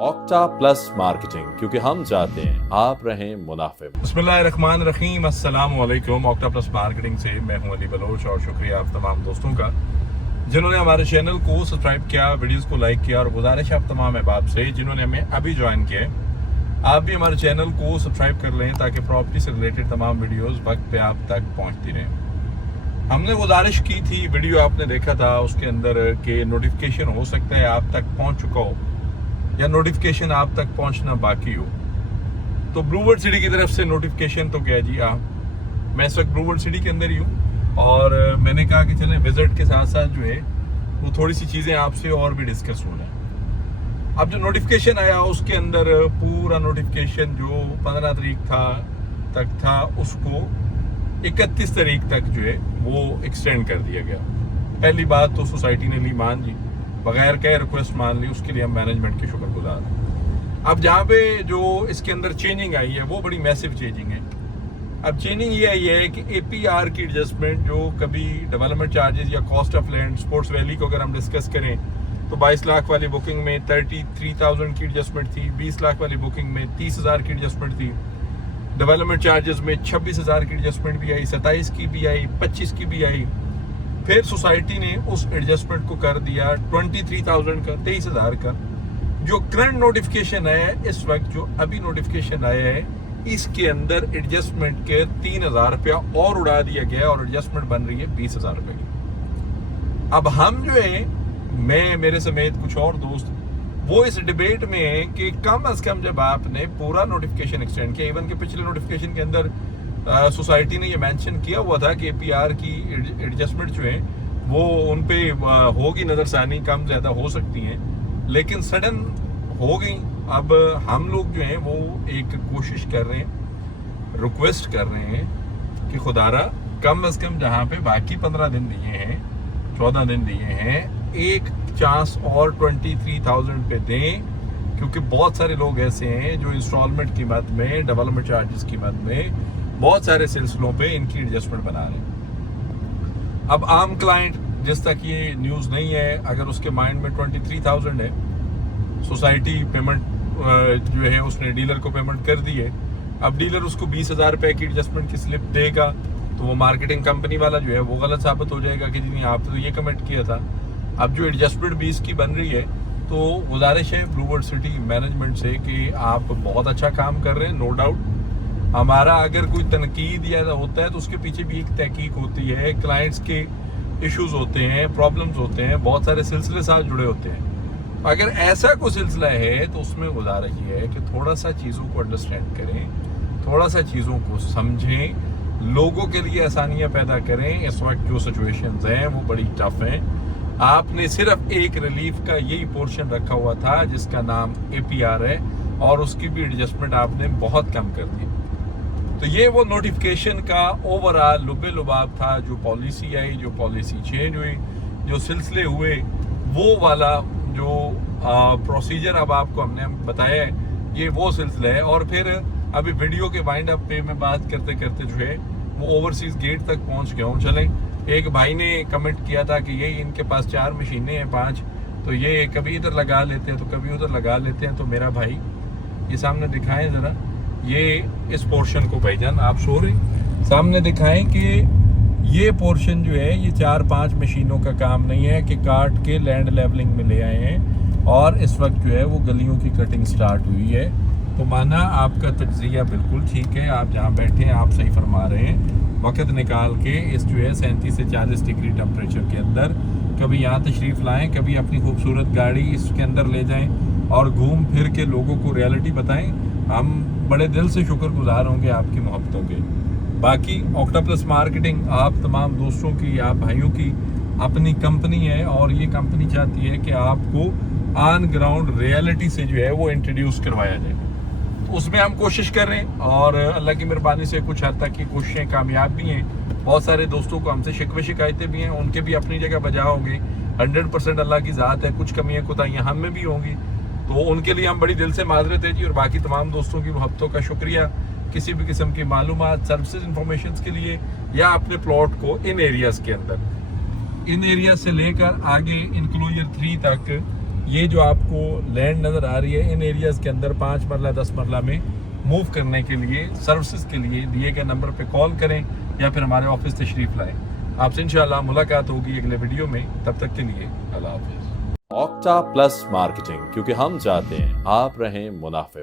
Octa plus marketing, क्योंकि हम चाहते हैं आप रहें मुनाफे में। बिस्मिल्लाहिर्रहमानिर्रहीम, अस्सलाम वालेकुम। ऑक्टा प्लस मार्केटिंग से मैं हूं अली बलोच और शुक्रिया आप तमाम दोस्तों का जिन्होंने हमारे चैनल को सब्सक्राइब किया, वीडियोस को लाइक किया। और गुजारिश आप तमाम अहबाब से जिन्होंने हमें अभी ज्वाइन किया है, आप भी हमारे चैनल को सब्सक्राइब कर लें ताकि प्रॉपर्टी से रिलेटेड तमाम वीडियोस वक्त पे आप तक पहुंचती रहें। हमने गुजारिश की थी, वीडियो आपने देखा था उसके अंदर कि नोटिफिकेशन हो सकता है आप तक पहुंच चुका हो या नोटिफिकेशन आप तक पहुंचना बाकी हो। तो ब्लू वर्ल्ड सिटी की तरफ से नोटिफिकेशन तो क्या जी, मैं इस वक्त ब्लू वर्ल्ड सिटी के अंदर ही हूँ और मैंने कहा कि चलें विजिट के साथ साथ जो है वो थोड़ी सी चीज़ें आपसे और भी डिस्कस हो जाए। अब जो नोटिफिकेशन आया उसके अंदर पूरा नोटिफिकेशन जो 15 तारीख तक था उसको 31 तारीख तक जो है वो एक्सटेंड कर दिया गया। पहली बात तो सोसाइटी ने ली मान जी, बगैर कहे रिक्वेस्ट मान ली, उसके लिए हम मैनेजमेंट के शुक्रगुजार हैं। अब जहाँ पे जो इसके अंदर चेंजिंग आई है वो बड़ी मैसिव चेंजिंग है। अब चेंजिंग ये आई है कि APR की एडजस्टमेंट जो कभी डेवलपमेंट चार्जेस या cost of land, sports valley को अगर हम डिस्कस करें तो 22 लाख वाली बुकिंग में 33,000 की एडजस्टमेंट थी, 20 लाख वाली बुकिंग में 30,000 की एडजस्टमेंट थी, डेवलपमेंट चार्जेस में 26,000 की एडजस्टमेंट भी आई, 27 की भी आई, 25 की भी आई। फिर सोसाइटी ने उस एडजस्टमेंट को कर दिया 23,000 का, 23,000 का। जो करंट नोटिफिकेशन आया है इस वक्त, जो अभी नोटिफिकेशन आया है, इसके अंदर एडजस्टमेंट के 3,000 रुपया और उड़ा दिया गया और एडजस्टमेंट बन रही है 20,000 रुपये की। अब हम जो है, मैं मेरे समेत कुछ और दोस्त, वो इस डिबेट में है कि कम अज कम जब आपने पूरा नोटिफिकेशन एक्सटेंड किया, इवन के पिछले नोटिफिकेशन के अंदर सोसाइटी ने ये मेंशन किया हुआ था कि APR की एडजस्टमेंट जो है वो उन पे होगी नज़रसानी, कम ज़्यादा हो सकती हैं, लेकिन सडन हो गई। अब हम लोग जो हैं वो एक कोशिश कर रहे हैं, रिक्वेस्ट कर रहे हैं कि खुदारा कम अज़ कम जहाँ पे बाकी 15 दिन दिए हैं, 14 दिन दिए हैं, एक चांस और 23,000 पे दें, क्योंकि बहुत सारे लोग ऐसे हैं जो इंस्टॉलमेंट की मद में, डेवलपमेंट चार्जेस की मद में बहुत सारे सिलसिलों पे इनकी एडजस्टमेंट बना रहे हैं। अब आम क्लाइंट जिस तक ये न्यूज़ नहीं है, अगर उसके माइंड में 23,000 है, सोसाइटी पेमेंट जो है उसने डीलर को पेमेंट कर दी है, अब डीलर उसको 20,000 रुपये की एडजस्टमेंट की स्लिप देगा तो वो मार्केटिंग कंपनी वाला जो है वो गलत साबित हो जाएगा कि जी नहीं आपने तो ये कमेंट किया था। अब जो एडजस्टमेंट 20 की बन रही है, तो गुजारिश है ब्लू वर्ल्ड सिटी मैनेजमेंट से कि आप बहुत अच्छा काम कर रहे हैं, नो डाउट। हमारा अगर कोई तनकीद या होता है तो उसके पीछे भी एक तहकीक होती है, क्लाइंट्स के इश्यूज होते हैं, प्रॉब्लम्स होते हैं, बहुत सारे सिलसिले साथ जुड़े होते हैं। अगर ऐसा कोई सिलसिला है तो उसमें गुजारिश ये है कि थोड़ा सा चीज़ों को अंडरस्टैंड करें, थोड़ा सा चीज़ों को समझें, लोगों के लिए आसानियाँ पैदा करें। इस वक्त जो सिचुएशंस हैं वो बड़ी टफ हैं। आपने सिर्फ एक रिलीफ का यही पोर्शन रखा हुआ था जिसका नाम APR है और उसकी भी एडजस्टमेंट आपने बहुत कम कर दी। तो ये वो नोटिफिकेशन का ओवरऑल लुबे लुबाब था, जो पॉलिसी आई, जो पॉलिसी चेंज हुई, जो सिलसिले हुए, वो वाला जो प्रोसीजर अब आपको हमने बताया है, ये वो सिलसिला है। और फिर अभी वीडियो के वाइंड अप पे मैं बात करते करते जो है वो ओवरसीज गेट तक पहुंच गया हूँ। चलें, एक भाई ने कमेंट किया था कि ये इनके पास 4 मशीनें हैं, 5, तो ये कभी इधर लगा लेते हैं तो कभी उधर लगा लेते हैं। तो मेरा भाई ये सामने दिखाएं ज़रा, ये इस पोर्शन को भाईजान आप सॉरी सामने दिखाएं कि ये पोर्शन जो है ये 4-5 मशीनों का काम नहीं है कि काट के लैंड लेवलिंग में ले आए हैं और इस वक्त जो है वो गलियों की कटिंग स्टार्ट हुई है। तो माना आपका तज्जिया बिल्कुल ठीक है, आप जहाँ बैठे हैं आप सही फरमा रहे हैं। वक्त निकाल के इस जो है 37 से 40 डिग्री टेम्परेचर के अंदर कभी यहाँ तशरीफ़ लाएँ, कभी अपनी खूबसूरत गाड़ी इसके अंदर ले जाएँ और घूम फिर के लोगों को रियलिटी बताएँ। हम बड़े दिल से शुक्रगुजार होंगे आपकी मोहब्बतों के। बाकी ऑक्टा प्लस मार्केटिंग आप तमाम दोस्तों की, आप भाइयों की अपनी कंपनी है और ये कंपनी चाहती है कि आपको ऑन ग्राउंड रियलिटी से जो है वो इंट्रोड्यूस करवाया जाए। तो उसमें हम कोशिश कर रहे हैं और अल्लाह की मेहरबानी से कुछ हद तक की कोशिशें कामयाब भी हैं। बहुत सारे दोस्तों को हमसे शिकवे शिकायतें भी हैं, उनके भी अपनी जगह बजा होंगे। 100% अल्लाह की ज़ात है, कुछ कमियाँ कोताहियाँ हम में भी होंगी, तो उनके लिए हम बड़ी दिल से माजरत है जी। और बाकी तमाम दोस्तों की मोहब्बतों का शुक्रिया। किसी भी किस्म की मालूमात, सर्विसेज, इंफॉर्मेशन के लिए या अपने प्लॉट को इन एरियाज़ के अंदर, इन एरिया से लेकर आगे इंक्लोजर 3 तक یہ جو آپ کو لینڈ نظر آ رہی ہے ان ایریاز کے اندر 5 مرلہ 10 مرلہ میں موو کرنے کے لیے سروسز کے لیے دیے گئے نمبر پہ کال کریں یا پھر ہمارے آفس تشریف لائیں. آپ سے انشاءاللہ ملاقات ہوگی اگلے ویڈیو میں. تب تک کے لیے اللہ حافظ. اوکٹا پلس مارکیٹنگ، کیونکہ ہم چاہتے ہیں آپ رہیں منافع میں.